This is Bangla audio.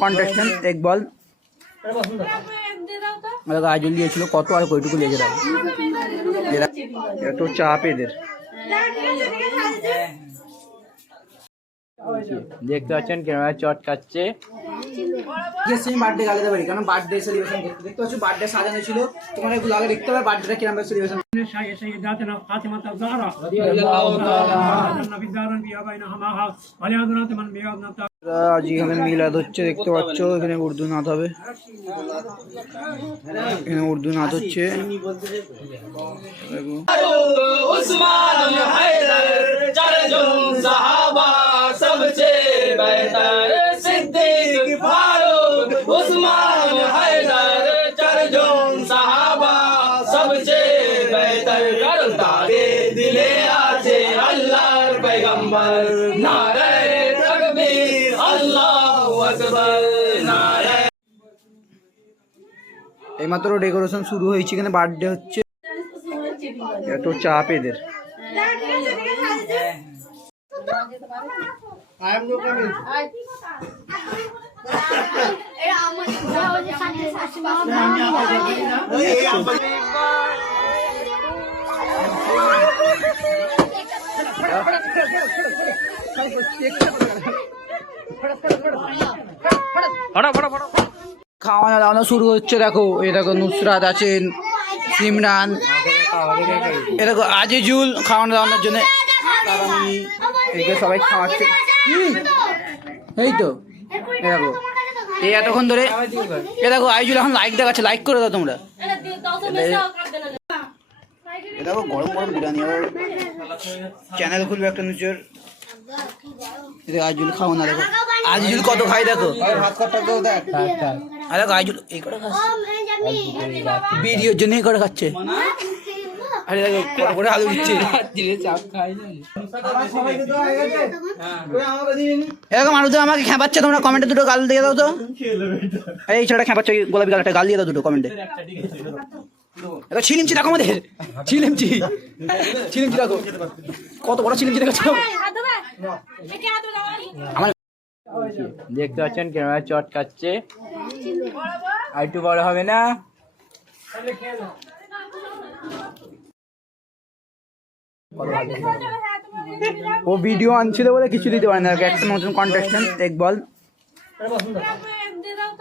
কন্টেস্টেন্ট এক বল দেখো আজল দিয়েছিল কত আর কইটুকু লেগে দাও এরা একটু চাপ এদের দেখতে পাচ্ছেন ক্যামেরা চট কাচ্ছে আমি বার্থডে গালাতে পারি কারণ বার্থডে সেলিব্রেশন করতে দেখতে পাচ্ছ বার্থডে সাজানো ছিল তোমার এগুলো আগে দেখতে হবে বার্থডেটা কিরকম সেলিব্রেশন سيداتنا فاطمة الزهرة رضي الله تعالى عنها في الدار فيها بينهما وليأذنات من بيضنا আজ এখানে মিলাদ হচ্ছে, দেখতে পাচ্ছ, এখানে উর্দু নাথ হবে। এখানে উর্দু নাথ হচ্ছে। দিলে আছে আল্লাহর পেগম্বর নারায় এইমাত্র ডেকোরেশন শুরু হয়েছে এখানে বার্থডে হচ্ছে। একটু চাপ এদের। খাওয়ানো দাওয়ানো শুরু হচ্ছে দেখো। দেখো নুসরাত আছেন সিমরান। এ দেখো আজিজুল খাওয়ানো দাওয়ানোর জন্য। এইকে সবাই খাওয়াচ্ছে। এই তো। এ দেখো। এই এতক্ষণ ধরে এ দেখো আইজুল এখন লাইক দেখাচ্ছে। লাইক করে দাও তোমরা। এ দেখো গরম গরম বিরিয়ানি। আবার চ্যানেল খুলবে একটা এ দেখো আইজুল খাও না দেখো। আজিজুল কত খাই দেখো। আর দেখো। আইজুল এই করে খাচ্ছে। ভিডিওর জন্য এই করে খাচ্ছে। আরে দেখো করে আলু দিচ্ছে। এরকম আমাকে খেপাচ্ছে তোমরা কমেন্টে দুটো গাল দিয়ে দাও তো। আরে এই ছেলেটা খেপাচ্ছে গোলাপি গালটা গাল দিয়ে দাও দুটো কমেন্টে এটা ছিলিমছি দেখো আমাদের। ছিলিমছি ছিলিমছি দেখো। কত বড় ছিলিমছি দেখো আমার দেখতে পাচ্ছেন ক্যামেরা চট কাচ্ছে আর একটু বড় হবে না? ও ভিডিও আনছিল বলে কিছু দিতে পারে না। একটা নতুন কন্টেস্টেন্ট এক বল।